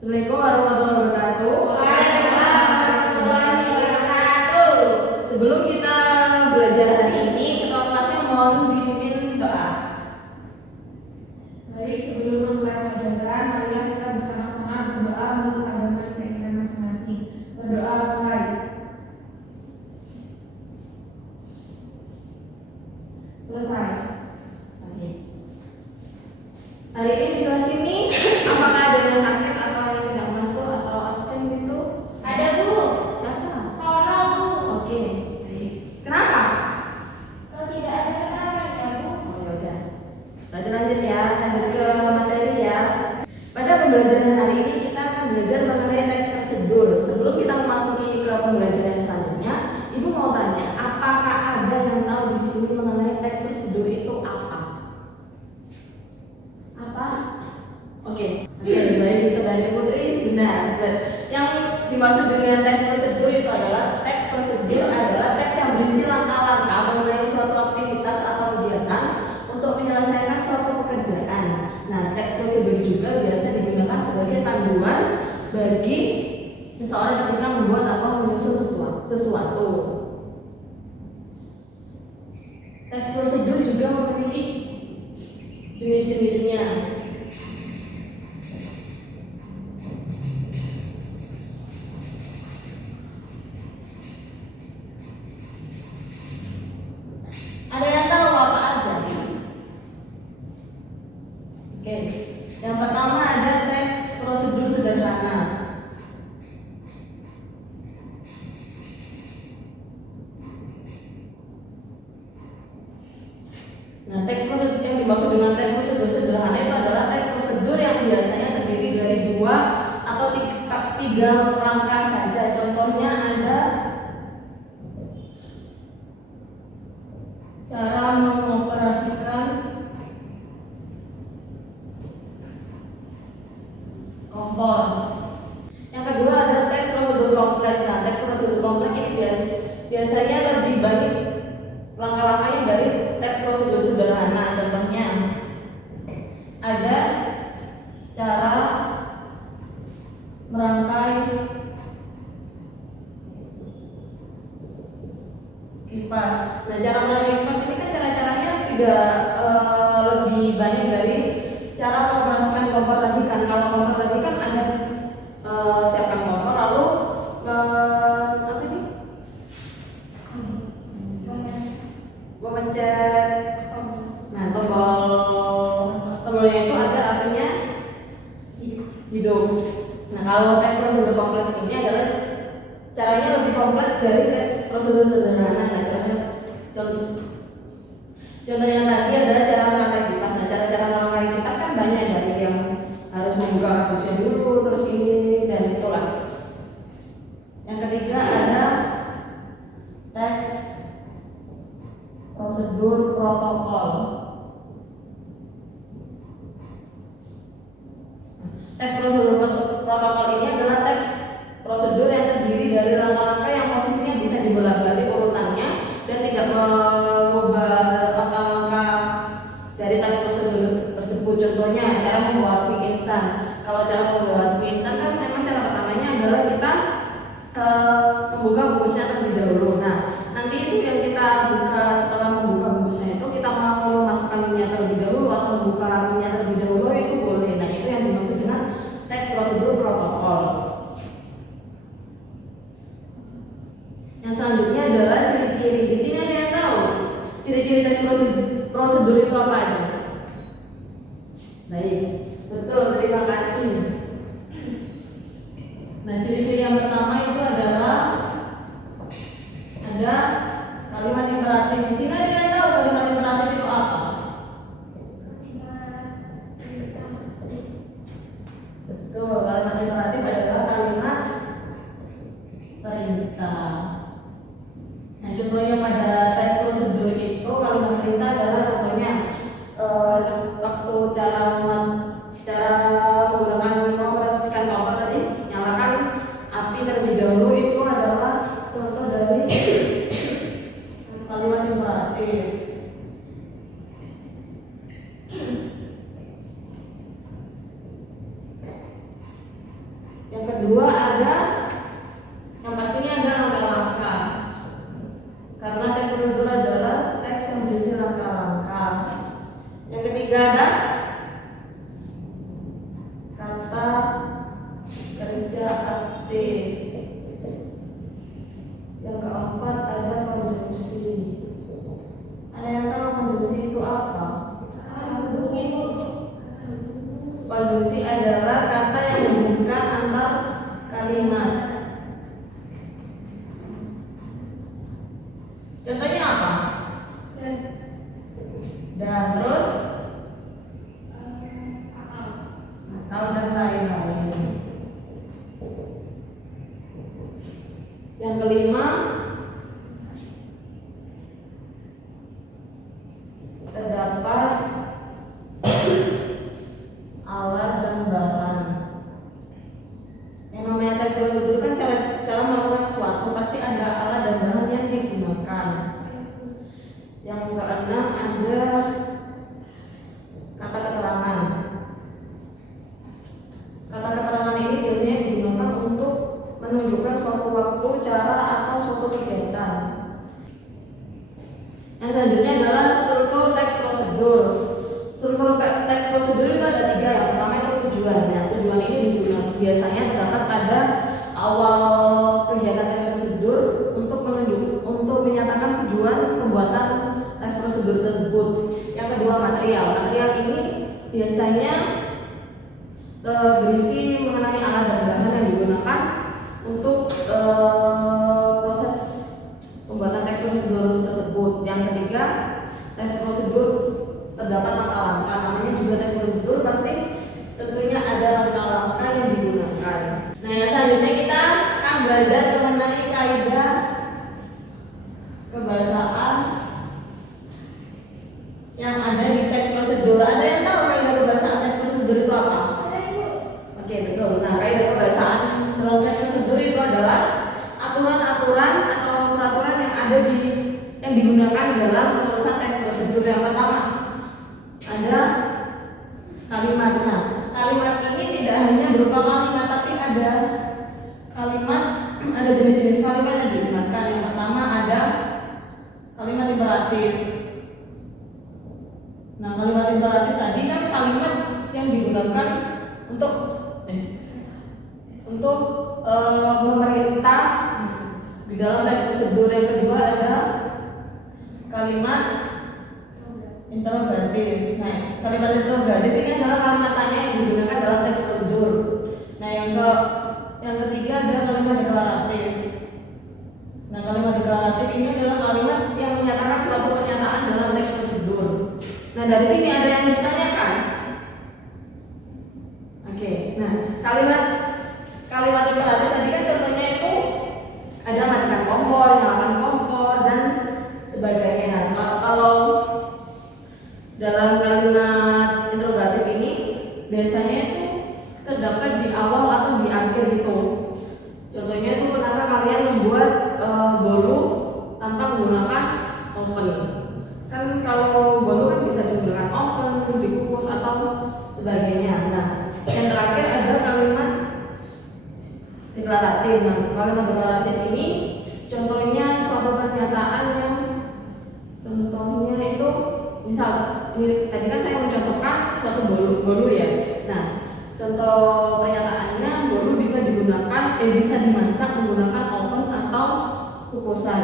Assalamualaikum warahmatullahi wabarakatuh. Waalaikumsalam warahmatullahi wabarakatuh. Sebelum kita belajar hari ini, ketua kelasnya mohon dipimpin doa. Baik, sebelum memulai pelajaran, marilah kita bersama-sama berdoa menurut agama dan keyakinan masing-masing. Berdoa mulai. Selesai. Oke. Hari ini di kelas ini, apakah ada yang sakit atau yang tidak masuk atau absen gitu? Ada, Bu. Siapa? Kono, Bu. Oke. Baik. Kenapa? Kalau tidak ada rekannya, Bu. Oh ya udah. Lanjut ya, lanjut ke materi ya. Pada pembelajaran hari ini kita akan belajar mengenai teks prosedur. Sebelum kita memasuki ke pembelajaran selanjutnya, Ibu mau tanya, apakah ada yang tahu di sini mengenai teks prosedur itu apa? Apa? Oke, baik Saudari Putri, benar. Yang dimaksud dengan teks prosedur itu adalah teks prosedur adalah teks yang berisi langkah-langkah mengenai suatu aktivitas atau kegiatan untuk menyelesaikan suatu pekerjaan. Nah, teks prosedur juga biasa digunakan sebagai panduan bagi seseorang ketika membuat atau menyusun sesuatu. Teks prosedur juga memiliki jenis-jenisnya. Ada yang tahu apa aja? Oke, yang pertama ada teks prosedur sederhana. Nah, teks prosedur yang dimaksud dengan teks prosedur sederhana itu adalah teks prosedur yang biasanya terdiri dari 2 atau 3 langkah saja. Contohnya ada cara mengoperasikan kompor. Yang kedua ada teks prosedur kompleks. Nah, teks prosedur kompleks ini biasanya lebih banyak langkah-langkahnya dari teks prosedur sederhana. Contohnya ada cara merangkai kipas. Nah, cara merangkai kipas ini kan cara-caranya tidak lebih banyak dari cara mengoperasikan kompor tadi kan. Kalau kompor tadi kan ada siapkan kompor lalu apa ini? Memencet. Nah, tombolnya itu ada apinya hidup. Nah, kalau teks prosedur kompleks ini adalah caranya lebih kompleks dari teks prosedur sederhana. Nah, contohnya tadi adalah cara merangkai kipas. Nah, cara-cara merangkai kipas kan banyak, dari yang harus membuka kardusnya dulu, terus ini dan itulah. Yang ketiga ada teks prosedur protokol. Teks prosedur protokol ini adalah teks prosedur yang terdiri dari langkah-langkah yang posisinya bisa dibolak-balik urutannya dan tidak mengubah langkah-langkah dari teks prosedur tersebut. Contohnya cara membuat mie instan. Kalau cara membuat mie instan kan memang cara pertamanya adalah kita membuka bungkusnya terlebih dahulu. Nah, nanti itu yang kita buka setelah membuka bungkusnya itu kita mau masukkan minyak terlebih dahulu atau membuka minyak terlebih dahulu itu boleh. Nah, itu yang dimaksud dengan teks prosedur protokol. Yang selanjutnya adalah ciri-ciri. Di sini ada yang tahu ciri-ciri teks prosedur itu apa aja? Baik, betul, terima kasih. Nah, ciri-ciri yang pertama itu adalah ada kalimat imperatif. Di sini ada yang tahu kalimat imperatif itu apa? Betul, kalimat imperatif adalah kalimat perintah. Nah, contohnya pada teks prosedur itu kalimat perintah adalah contohnya waktu cara menggunakan mengoperasikan kompor tadi, nyalakan api terlebih dahulu, itu adalah contoh dari kalimat imperatif. Yang kedua ada yang pastinya ada langkah-langkah. Karena teks prosedur adalah teks yang berisi langkah-langkah. Yang ketiga ada kata kerja aktif. Yang keempat ada konjungsi. Ada yang tahu konjungsi itu apa? Konjungsi adalah kata yang menghubungkan antar kalimat. Contohnya apa? Dan terus atau dan lain-lain. Yang kelima terdapat alat dan barang. Yang namanya teks prosedur kan cara melakukan sesuatu pasti ada alat dan bahan yang digunakan. Yang keenam ada kata keterangan. Kata keterangan ini biasanya digunakan untuk menunjukkan suatu waktu, cara, atau suatu kegiatan. Yang selanjutnya adalah struktur teks prosedur. Struktur teks prosedur itu ada 3. Yang pertama itu tujuan. Nah, tujuan ini digunakan biasanya terdapat pada awal kegiatan teks prosedur untuk menyatakan tujuan pembuatan teks prosedur tersebut. Yang kedua material. Material ini biasanya berisi mengenai alat dan bahan yang digunakan untuk proses pembuatan teks prosedur tersebut. Yang ketiga, teks prosedur terdapat langkah-langkah. Namanya juga teks prosedur pasti tentunya ada langkah-langkah yang digunakan. Nah, yang selanjutnya kita akan belajar mengenai kaidah kebahasaan yang ada di teks prosedur. Ada yang tahu kaidah kebahasaan teks prosedur itu apa? Oke, betul. Nah, kaidah kebahasaan dalam teks prosedur itu adalah aturan-aturan atau peraturan yang digunakan dalam penulisan teks prosedur. Yang pertama ada kalimatnya. Kalimat ini tidak hanya berupa kalimat, tapi ada kalimat, ada jenis-jenis kalimat yang digunakan. Yang pertama ada kalimat imperatif. Nah, kalimat imperatif tadi kan kalimat yang digunakan untuk memerintah di dalam teks prosedur. Yang kedua ada kalimat interrogatif. Nah, kalimat interrogatif ini adalah kalimat tanya yang digunakan dalam teks prosedur. Nah, yang ketiga ada kalimat deklaratif. Nah, kalimat deklaratif ini adalah kalimat yang menyatakan suatu pernyataan dalam teks prosedur. Nah, dari sini ada yang ditanyakan. Oke, nah kalimat imperatif tadi kan contohnya itu ada matikan kompor, nyalakan kompor, dan sebagainya. Nah, kalau dalam kalimat interrogatif ini biasanya itu terdapat di awal atau di akhir gitu. Contohnya itu pernahkah kalian membuat bolu tanpa menggunakan oven? Kan kalau bolu kan bisa digunakan oven, dikukus atau sebagainya. Nah, yang terakhir ada kalimat deklaratif. Nah, kalimat deklaratif ini contohnya suatu pernyataan yang contohnya itu misal ini tadi kan saya mencontohkan suatu bolu ya. Nah, contoh pernyataannya bolu bisa bisa dimasak menggunakan oven atau kukusan.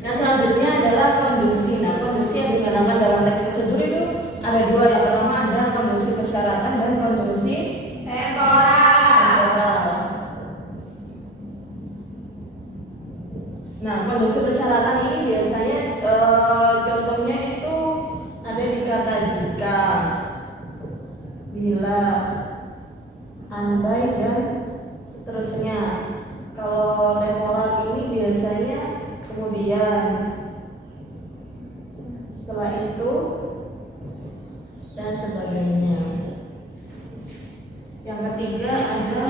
Yang selanjutnya adalah konjungsi. Nah, konjungsi yang digunakan dalam teks prosedur itu ada 2. Yang pertama ada konjungsi persyaratan dan konjungsi temporal. Nah, konjungsi persyaratan ini biasanya contohnya itu ada di kata jika, bila, andai, dan seterusnya. Kalau temporal ini biasanya kemudian, setelah itu, dan sebagainya. Yang ketiga ada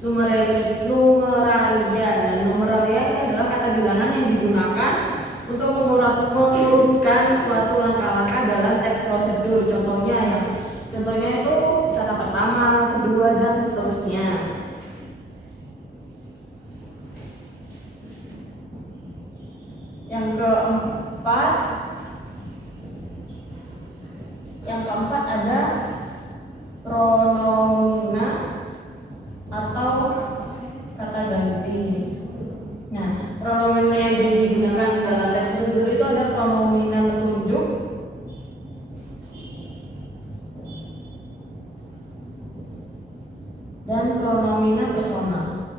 numeralia. Dan numeralia ini adalah kata bilangan yang digunakan untuk mengurutkan suatu langkah-langkah dalam teks prosedur. Contohnya itu kata pertama, kedua, dan pronomina personal.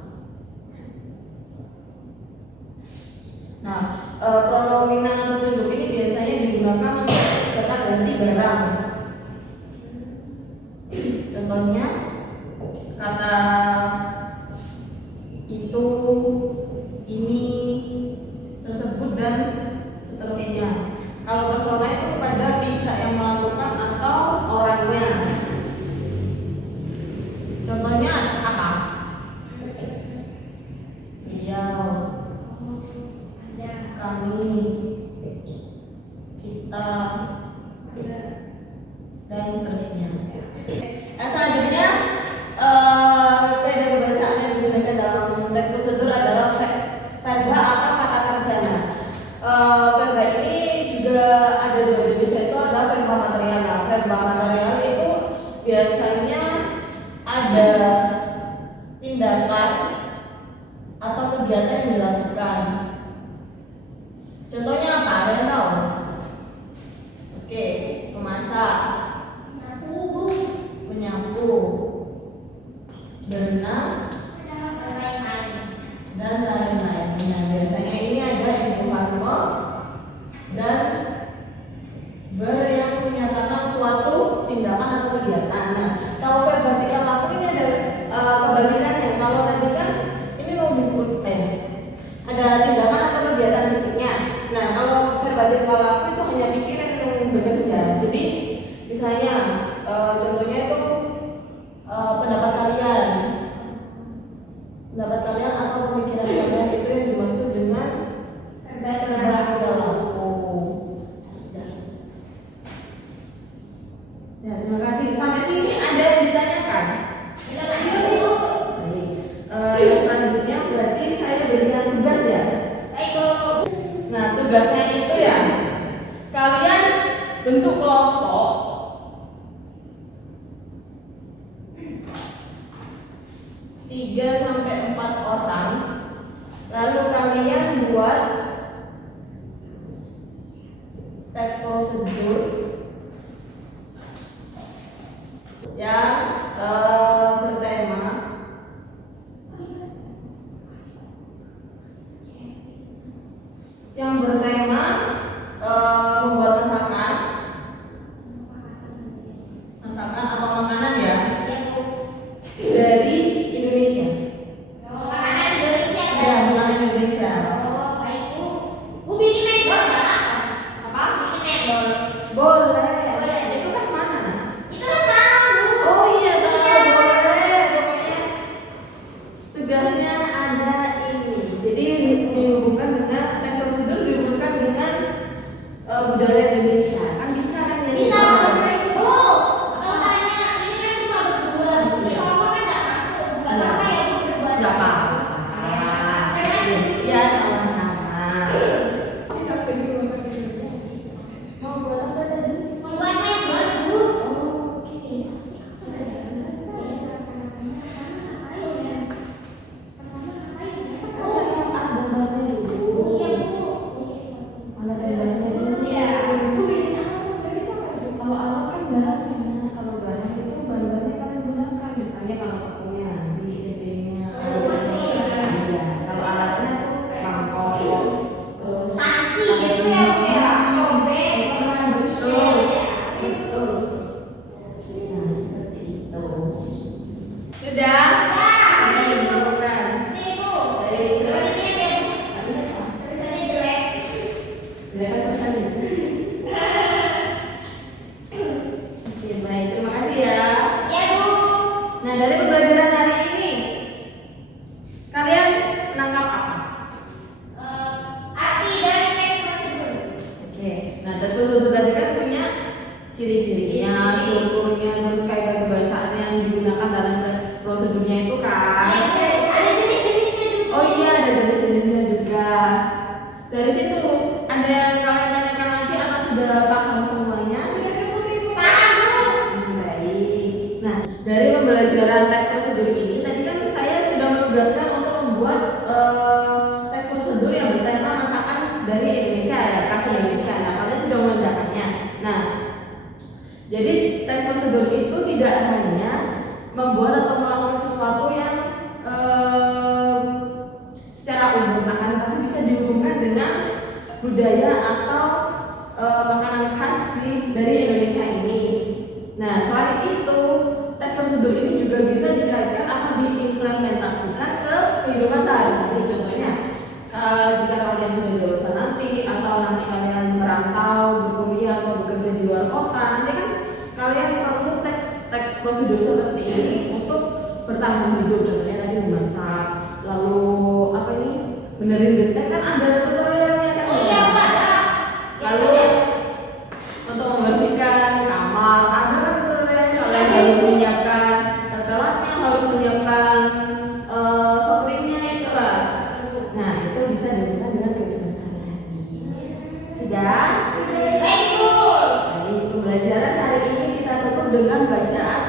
Nah, pronomina petunjuk ini biasanya digunakan untuk kata ganti barang. Contohnya kata itu, ini, tersebut dan seterusnya. Kalau personal itu kepada pihak yang melakukan atau orangnya. Contohnya apa? Beliau, kami, kita, dan seterusnya. Nah, selanjutnya kaidah kebahasaan yang digunakan dalam teks prosedur adalah verba atau kata kerja. Verba ini juga ada dua jenis, yaitu ada verba material. Nah, verba material itu biasanya ada tindakan atau kegiatan yang dilakukan. Contohnya apa? Ada yang tahu? Oke, memasak, menyapu, berenang, dan lain-lain. Nah, biasanya ini ada informal dan yang menyatakan suatu tindakan atau kegiatan. Nah, kalau verbatikal laku ini ada kebalikannya. Kalau tadi kan ini mau ada tindakan atau kegiatan fisiknya. Nah, kalau verbatikal laku itu hanya pikiran yang bekerja. Jadi misalnya contohnya itu pendapat kalian atau pemikiran kalian itu yang dimaksud dengan verbatikal laku. Ya, terima kasih. Sampai sini ada yang ditanyakan? Baik. Yang selanjutnya berarti saya berikan tugas ya. Nah, tugasnya itu ya, kalian bentuk kelompok 3-4 orang, lalu kalian buat teks prosedur yang bertema membuat masakan atau makanan ya, dari Indonesia. Makanan Indonesia. Ya, makanan Indonesia. Bikin medbol nggak apa? Bikin medbol. Boleh. Boleh. Itu pas mana? Itu sama Bu. Oh iya, boleh. Pokoknya tugasnya ada ini. Jadi dihubungkan dengan teks prosedur, dihubungkan dengan budaya Indonesia. Kan bisa kan ya? Bisa Bu. Kalau tanya ini kan cuma berdua. Si Omong kan nggak masuk. Nggak apa-apa ya Bu berdua. Nggak apa-apa. Ya, sama-sama. Mau buat apa tadi? Membuat medbol Bu. Oke. Oh, yang ada gambarnya dulu. Iya Bu. Ada gambarnya dulu. Iya. Kalau alat kan barangnya, kalau barang itu bahan-bahannya kalian gunakan. Misalnya kalau tepungnya nanti, tempenya. Iya. Kalau alatnya tuh mangkok, terus Panci gitu ya Bu ya. Cobek. betul, betul. Nah, seperti itu. Sudah? Sudah ditemukan. Nih Bu. Baik. Tulisannya ya Bu. Tadi apa? Tulisannya jelek. Silakan bertanya. Oke, baik. Terima kasih ya. Ya Bu. Nah, dari pembelajaran hari ini, kalian nangkap apa? Arti dari teks prosedur. Oke. Nah, teks prosedur tadi kan punya ciri-cirinya, strukturnya, terus kaidah kebahasaan yang digunakan dalam teks prosedurnya itu kan. Ada jenis-jenisnya juga. Oh iya, ada jenis-jenisnya juga. Dari situ, ada yang kalian tanyakan lagi atau sudah paham semuanya? Sudah cukup Ibu. Paham Bu. Baik. Nah, dari pembelajaran teks prosedur ini, tadi kan saya sudah menugaskan untuk membuat teks prosedur yang bertema masakan dari Indonesia ya, khas Indonesia. Nah, kalian sudah mengerjakannya. Nah, jadi teks prosedur itu tidak hanya membuat atau melakukan sesuatu budaya atau makanan khas dari Indonesia ini. Nah, selain itu, tes prosedur ini juga bisa dikaitkan atau diimplementasikan ke kehidupan sehari-hari. Contohnya, jika kalian sudah dewasa nanti, atau nanti kalian merantau, berkuliah atau bekerja di luar kota, nanti kan kalian perlu tes prosedur seperti ini untuk bertahan hidup. Contohnya tadi memasak, lalu apa ini, benerin genteng kan ada tutorialnya kan? Oh iya, Pak. Lalu untuk membersihkan kamar ada kan tutorialnya. Kalian harus menyiapkan tempelannya, harus menyiapkan softwarenya itu lah. Nah, itu bisa dilakukan dengan kehidupan sehari-hari. Sudah? Baik, Bu. Baik, pembelajaran hari ini kita tutup dengan bacaan